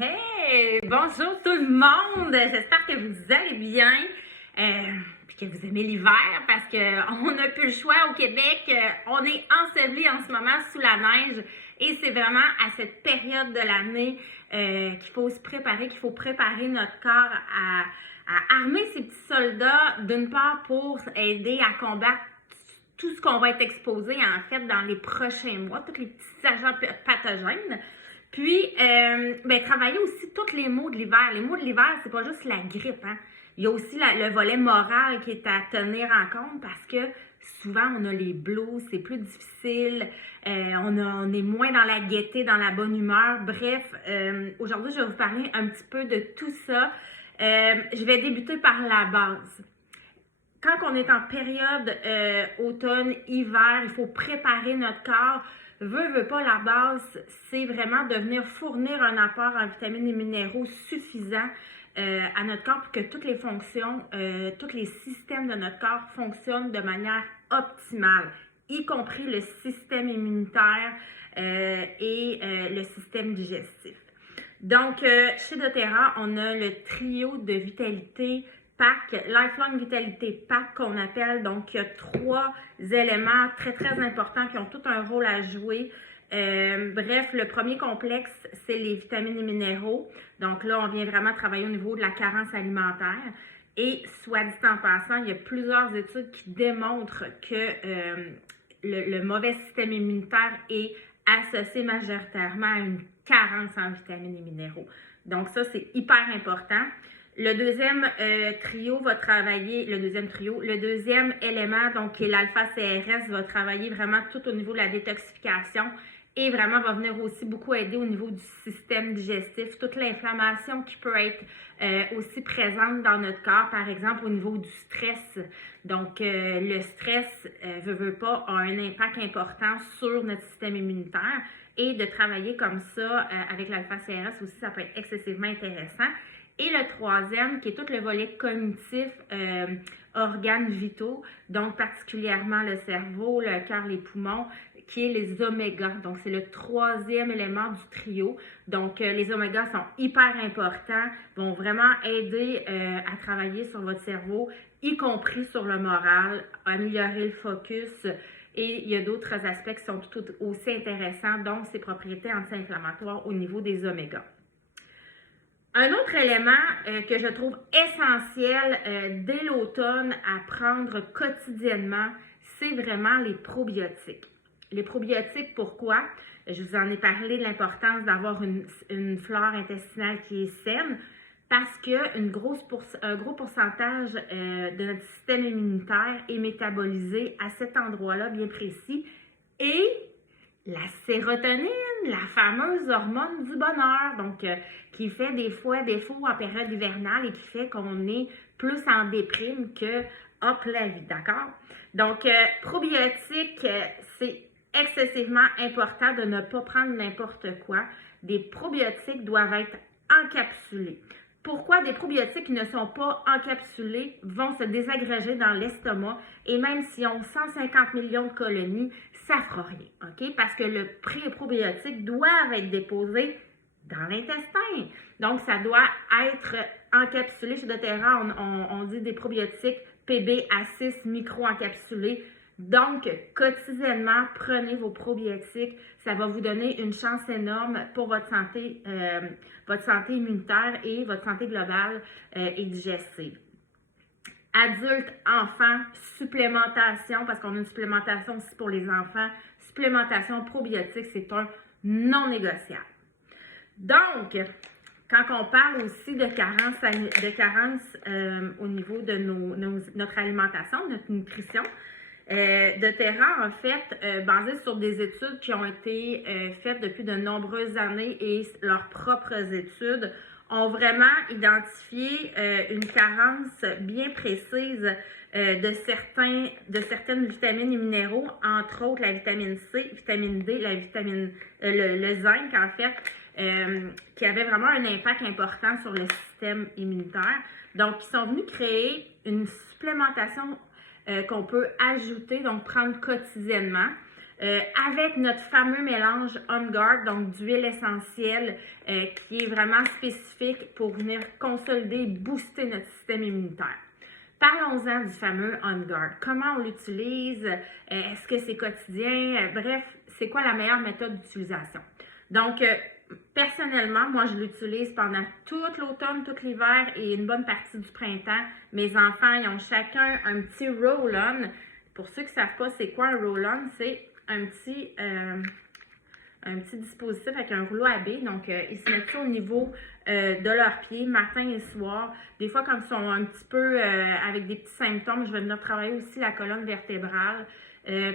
Hey! Bonjour tout le monde! J'espère que vous allez bien puis que vous aimez l'hiver parce qu'on n'a plus le choix au Québec. On est enseveli en ce moment sous la neige et c'est vraiment à cette période de l'année qu'il faut se préparer, qu'il faut préparer notre corps à armer ces petits soldats d'une part pour aider à combattre tout ce qu'on va être exposé en fait dans les prochains mois, tous les petits agents pathogènes. Puis, travailler aussi tous les maux de l'hiver. Les maux de l'hiver, c'est pas juste la grippe, hein. Il y a aussi le volet moral qui est à tenir en compte parce que souvent, on a les blues, c'est plus difficile, on est moins dans la gaieté, dans la bonne humeur. Bref, aujourd'hui, je vais vous parler un petit peu de tout ça. Je vais débuter par la base. Quand on est en période automne, hiver, il faut préparer notre corps. Veut pas, la base, c'est vraiment de venir fournir un apport en vitamines et minéraux suffisant à notre corps pour que toutes les fonctions, tous les systèmes de notre corps fonctionnent de manière optimale, y compris le système immunitaire et le système digestif. Donc, chez doTERRA, on a le trio de vitalité Pack, Lifelong Vitality Pack qu'on appelle. Donc, il y a 3 éléments très, très importants qui ont tout un rôle à jouer. Bref, le premier complexe, c'est les vitamines et minéraux. Donc là, on vient vraiment travailler au niveau de la carence alimentaire. Et soit dit en passant, il y a plusieurs études qui démontrent que le mauvais système immunitaire est associé majoritairement à une carence en vitamines et minéraux. Donc ça, c'est hyper important. Le deuxième trio va travailler, le deuxième élément, donc qui est l'alpha-CRS, va travailler vraiment tout au niveau de la détoxification et vraiment va venir aussi beaucoup aider au niveau du système digestif, toute l'inflammation qui peut être aussi présente dans notre corps, par exemple au niveau du stress. Donc, le stress, veut pas, a un impact important sur notre système immunitaire et de travailler comme ça avec l'alpha-CRS aussi, ça peut être excessivement intéressant. Et le troisième, qui est tout le volet cognitif, organes vitaux, donc particulièrement le cerveau, le cœur, les poumons, qui est les omégas. Donc, c'est le troisième élément du trio. Donc, les omégas sont hyper importants, vont vraiment aider à travailler sur votre cerveau, y compris sur le moral, améliorer le focus. Et il y a d'autres aspects qui sont tout aussi intéressants, dont ses propriétés anti-inflammatoires au niveau des omégas. Un autre élément que je trouve essentiel dès l'automne à prendre quotidiennement, c'est vraiment les probiotiques. Les probiotiques, pourquoi? Je vous en ai parlé de l'importance d'avoir une flore intestinale qui est saine parce qu'un gros pourcentage de notre système immunitaire est métabolisé à cet endroit-là bien précis et la sérotonine, la fameuse hormone du bonheur, donc qui fait des fois défaut en période hivernale et qui fait qu'on est plus en déprime que hop la vie, d'accord? Donc, probiotiques, c'est excessivement important de ne pas prendre n'importe quoi. Des probiotiques doivent être encapsulés. Pourquoi des probiotiques qui ne sont pas encapsulés vont se désagréger dans l'estomac et même s'ils ont 150 millions de colonies, ça ne fera rien, OK? Parce que le probiotiques doivent être déposés dans l'intestin. Donc, ça doit être encapsulé. Chez doTERRA, on dit des probiotiques PB-A6 micro-encapsulés. Donc, quotidiennement, prenez vos probiotiques. Ça va vous donner une chance énorme pour votre santé immunitaire et votre santé globale et digestive. Adultes, enfants, supplémentation, parce qu'on a une supplémentation aussi pour les enfants. Supplémentation probiotique, c'est un non négociable. Donc, quand on parle aussi de carence au niveau de notre alimentation, notre nutrition, doTERRA, en fait, basé sur des études qui ont été faites depuis de nombreuses années et leurs propres études, ont vraiment identifié une carence bien précise de certaines vitamines et minéraux, entre autres la vitamine C, vitamine D, le zinc, en fait, qui avait vraiment un impact important sur le système immunitaire. Donc, ils sont venus créer une supplémentation qu'on peut ajouter, donc prendre quotidiennement. avec notre fameux mélange On Guard, donc d'huile essentielle qui est vraiment spécifique pour venir consolider et booster notre système immunitaire. Parlons-en du fameux On Guard. Comment on l'utilise? Est-ce que c'est quotidien? Bref, c'est quoi la meilleure méthode d'utilisation? Donc, personnellement, moi, je l'utilise pendant tout l'automne, tout l'hiver et une bonne partie du printemps. Mes enfants, ils ont chacun un petit roll-on. Pour ceux qui ne savent pas c'est quoi un roll-on, c'est un petit dispositif avec un rouleau à billes. Donc, ils se mettent ça au niveau de leurs pieds, matin et soir. Des fois, quand ils sont un petit peu avec des petits symptômes, je vais venir travailler aussi la colonne vertébrale.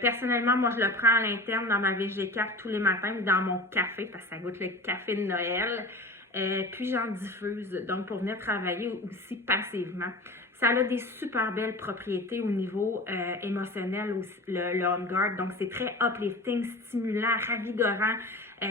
Personnellement, moi, je le prends à l'interne dans ma VG4 tous les matins ou dans mon café, parce que ça goûte le café de Noël. Puis, j'en diffuse, donc pour venir travailler aussi passivement. Ça a des super belles propriétés au niveau émotionnel, le On Guard. Donc, c'est très uplifting, stimulant, ravigorant.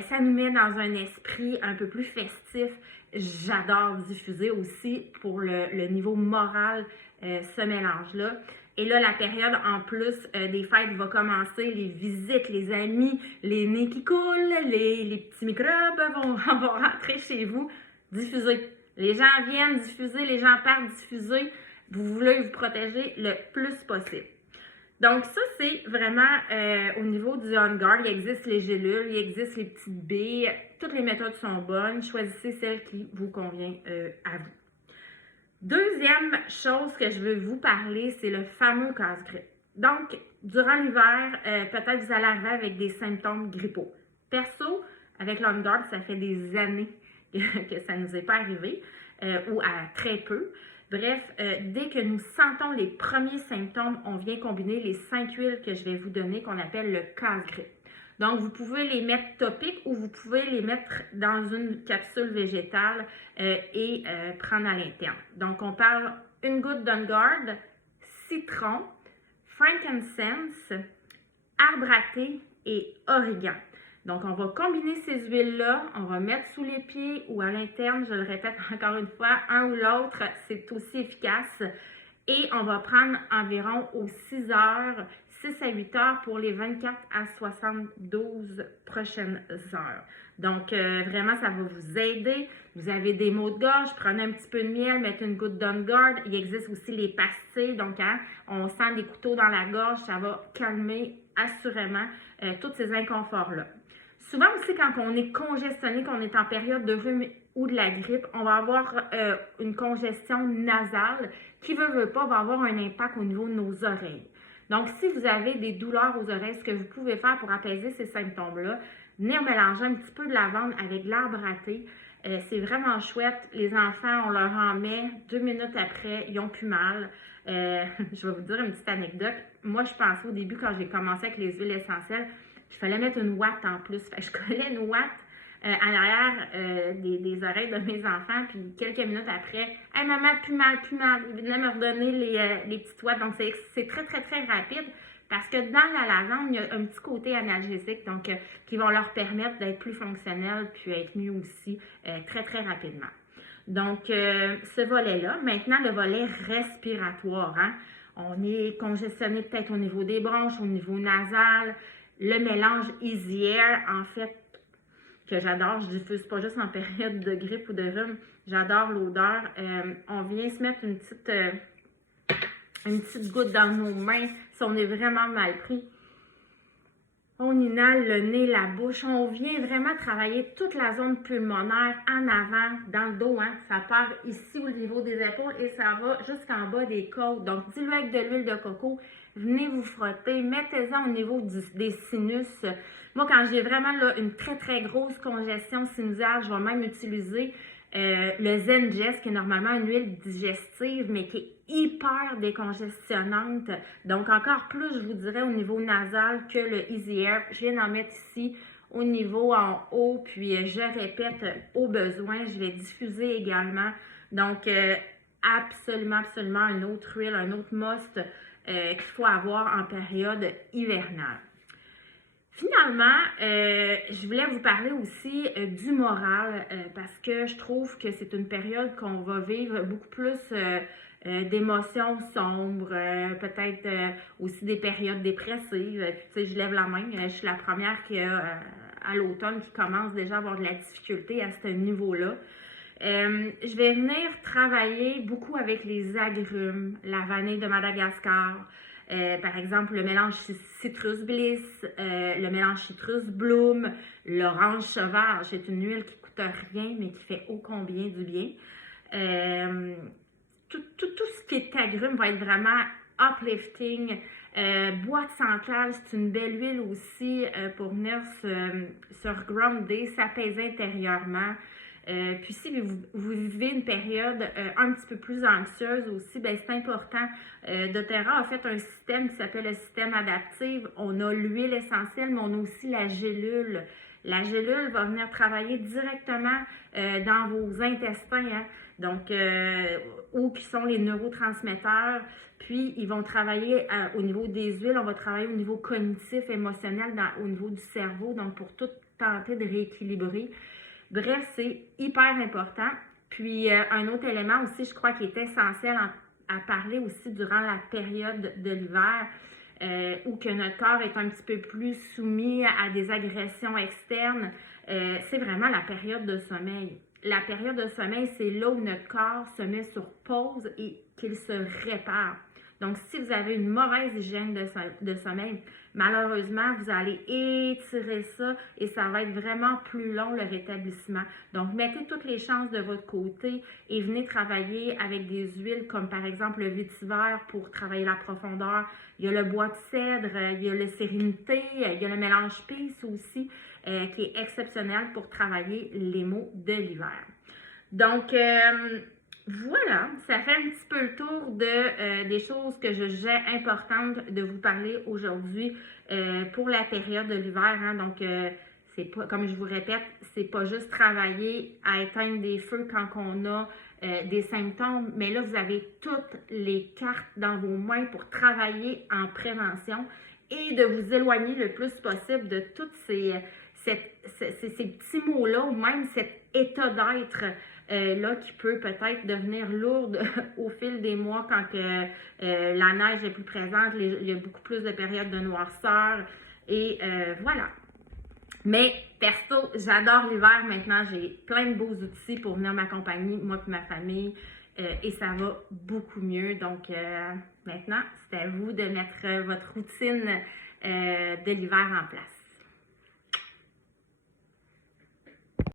Ça nous met dans un esprit un peu plus festif. J'adore diffuser aussi pour le niveau moral ce mélange-là. Et là, la période en plus des fêtes va commencer, les visites, les amis, les nez qui coulent, les petits microbes vont rentrer chez vous. Diffusez. Les gens viennent diffuser, les gens partent diffuser. Vous voulez vous protéger le plus possible. Donc ça, c'est vraiment au niveau du On Guard. Il existe les gélules, il existe les petites billes. Toutes les méthodes sont bonnes. Choisissez celle qui vous convient à vous. Deuxième chose que je veux vous parler, c'est le fameux casse-grippe. Donc, durant l'hiver, peut-être vous allez arriver avec des symptômes grippaux. Perso, avec l'On Guard, ça fait des années que ça ne nous est pas arrivé, ou à très peu. Bref, dès que nous sentons les premiers symptômes, on vient combiner les 5 huiles que je vais vous donner, qu'on appelle le casse-grippe. Donc, vous pouvez les mettre topiques ou vous pouvez les mettre dans une capsule végétale et prendre à l'interne. Donc, on parle une goutte d'On Guard, citron, frankincense, arbre à thé et origan. Donc, on va combiner ces huiles-là, on va mettre sous les pieds ou à l'interne, je le répète encore une fois, un ou l'autre, c'est aussi efficace. Et on va prendre environ aux 6 heures, 6 à 8 heures pour les 24 à 72 prochaines heures. Donc, vraiment, ça va vous aider. Vous avez des maux de gorge, prenez un petit peu de miel, mettez une goutte d'On Guard. Il existe aussi les pastilles, donc hein, on sent des couteaux dans la gorge, ça va calmer assurément tous ces inconforts-là. Souvent aussi, quand on est congestionné, qu'on est en période de rhume ou de la grippe, on va avoir une congestion nasale qui, veut pas, va avoir un impact au niveau de nos oreilles. Donc, si vous avez des douleurs aux oreilles, ce que vous pouvez faire pour apaiser ces symptômes-là, venir mélanger un petit peu de lavande avec l'arbre à thé, c'est vraiment chouette. Les enfants, on leur en met 2 minutes après, ils n'ont plus mal. Je vais vous dire une petite anecdote. Moi, je pensais au début, quand j'ai commencé avec les huiles essentielles, il fallait mettre une ouate en plus. Fait que je collais une ouate en arrière des oreilles de mes enfants, puis quelques minutes après, « Hey maman, plus mal, plus mal », ils venaient me redonner les petites ouates. Donc, c'est très, très, très rapide parce que dans la lavande, il y a un petit côté analgésique, donc qui vont leur permettre d'être plus fonctionnels puis être mieux aussi très, très rapidement. Donc, ce volet-là. Maintenant, le volet respiratoire. Hein? On est congestionné peut-être au niveau des bronches, au niveau nasal. Le mélange Easy Air, en fait, que j'adore, je ne diffuse pas juste en période de grippe ou de rhume, j'adore l'odeur. On vient se mettre une petite goutte dans nos mains si on est vraiment mal pris. On inhale le nez, la bouche. On vient vraiment travailler toute la zone pulmonaire en avant, dans le dos. Hein. Ça part ici au niveau des épaules et ça va jusqu'en bas des côtes. Donc, diluez avec de l'huile de coco. Venez vous frotter. Mettez-en au niveau des sinus. Moi, quand j'ai vraiment là, une très, très grosse congestion sinusale, je vais même utiliser le Zengest, qui est normalement une huile digestive, mais qui est hyper décongestionnante. Donc, encore plus, je vous dirais, au niveau nasal que le Easy Air. Je viens d'en mettre ici au niveau en haut, puis je répète au besoin. Je vais diffuser également. Donc, absolument, absolument une autre huile, un autre must qu'il faut avoir en période hivernale. Finalement, je voulais vous parler aussi du moral parce que je trouve que c'est une période qu'on va vivre beaucoup plus d'émotions sombres, peut-être aussi des périodes dépressives. Puis, tu sais, je lève la main, je suis la première qui a, à l'automne qui commence déjà à avoir de la difficulté à ce niveau-là. Je vais venir travailler beaucoup avec les agrumes, la vanille de Madagascar, par exemple le mélange Citrus Bliss, le mélange Citrus Bloom, l'orange sauvage, c'est une huile qui coûte rien mais qui fait ô combien du bien. Tout ce qui est agrumes va être vraiment uplifting. Boîte centrale, c'est une belle huile aussi pour venir se regrounder, s'apaiser intérieurement. Puis si vous vivez une période un petit peu plus anxieuse aussi, ben c'est important. doTERRA a fait un système qui s'appelle le système adaptif. On a l'huile essentielle, mais on a aussi la gélule. La gélule va venir travailler directement dans vos intestins, hein? Donc, où qui sont les neurotransmetteurs. Puis, ils vont travailler au niveau des huiles, on va travailler au niveau cognitif, émotionnel, au niveau du cerveau, donc pour tout tenter de rééquilibrer. Bref, c'est hyper important. Puis, un autre élément aussi, je crois, qui est essentiel à parler aussi durant la période de l'hiver, où que notre corps est un petit peu plus soumis à des agressions externes, c'est vraiment la période de sommeil. La période de sommeil, c'est là où notre corps se met sur pause et qu'il se répare. Donc, si vous avez une mauvaise hygiène de sommeil, malheureusement, vous allez étirer ça et ça va être vraiment plus long le rétablissement. Donc, mettez toutes les chances de votre côté et venez travailler avec des huiles comme par exemple le vétiver pour travailler la profondeur. Il y a le bois de cèdre, il y a le sérénité, il y a le mélange peace aussi qui est exceptionnel pour travailler les maux de l'hiver. Donc, voilà, ça fait un petit peu le tour des choses que je jugeais importantes de vous parler aujourd'hui pour la période de l'hiver. Hein. Donc, c'est pas, comme je vous répète, c'est pas juste travailler à éteindre des feux quand on a des symptômes, mais là, vous avez toutes les cartes dans vos mains pour travailler en prévention et de vous éloigner le plus possible de tous ces petits mots-là ou même cet état d'être là qui peut peut-être devenir lourde au fil des mois quand la neige est plus présente, il y a beaucoup plus de périodes de noirceur et voilà. Mais perso, j'adore l'hiver maintenant, j'ai plein de beaux outils pour venir m'accompagner, moi et ma famille, et ça va beaucoup mieux. Donc maintenant, c'est à vous de mettre votre routine de l'hiver en place.